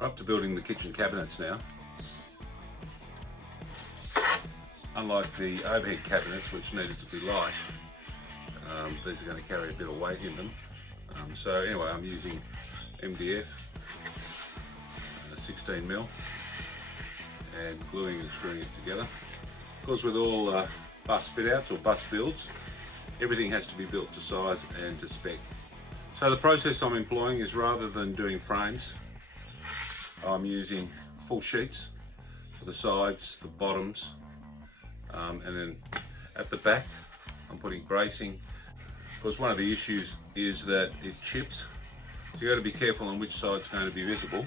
We're up to building the kitchen cabinets now. Unlike the overhead cabinets, which needed to be light, these are going to carry a bit of weight in them. So anyway, I'm using MDF, 16mm, and gluing and screwing it together. Of course, with all bus fit outs or bus builds, everything has to be built to size and to spec. So the process I'm employing is, rather than doing frames, I'm using full sheets for the sides, the bottoms, and then at the back I'm putting bracing, because one of the issues is that it chips, so you've got to be careful on which side's going to be visible.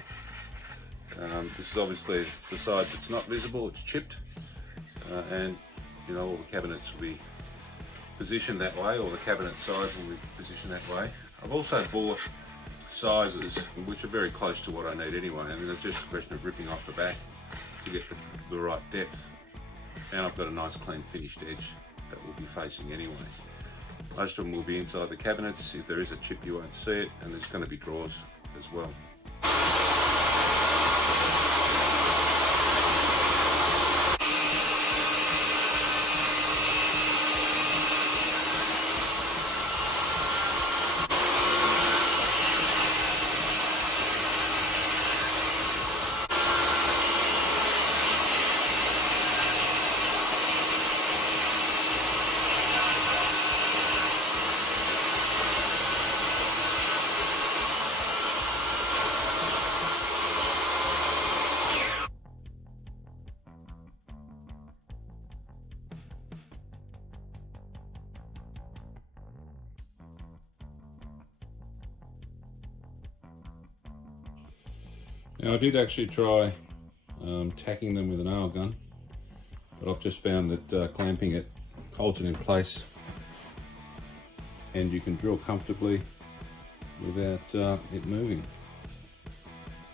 This is obviously the side that's not visible, it's chipped, and you know, all the cabinets will be positioned that way, or the cabinet sides will be positioned that way. I've also bought sizes which are very close to what I need anyway, and then it's just a question of ripping off the back to get the right depth. And I've got a nice clean finished edge that will be facing anyway. Most of them will be inside the cabinets. If there is a chip, you won't see it, and there's going to be drawers as well. Now, I did actually try tacking them with a nail gun, but I've just found that clamping it holds it in place, and you can drill comfortably without it moving.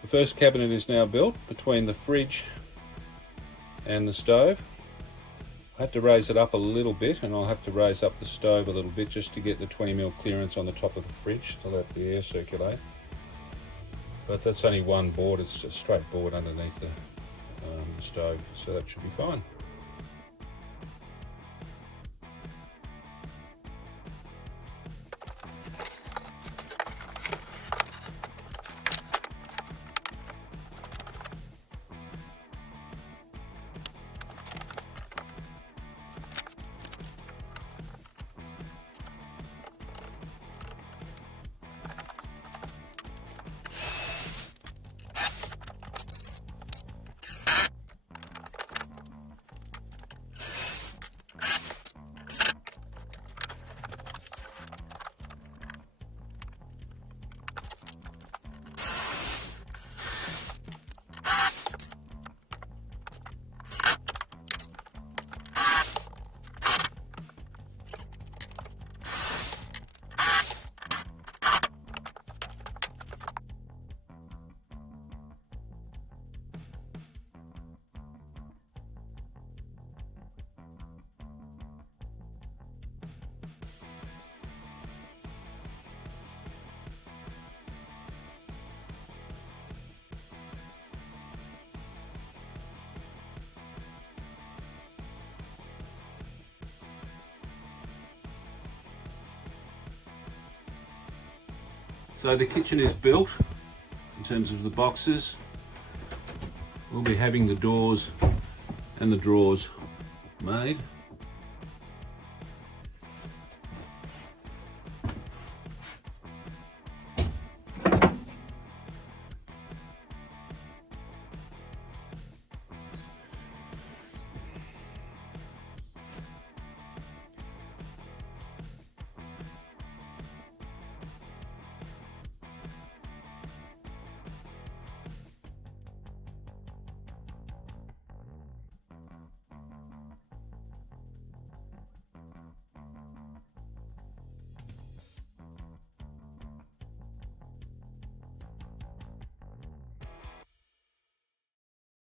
The first cabinet is now built between the fridge and the stove. I had to raise it up a little bit, and I'll have to raise up the stove a little bit just to get the 20mm clearance on the top of the fridge to let the air circulate. But that's only one board, it's a straight board underneath the stove, so that should be fine. So the kitchen is built in terms of the boxes. We'll be having the doors and the drawers made.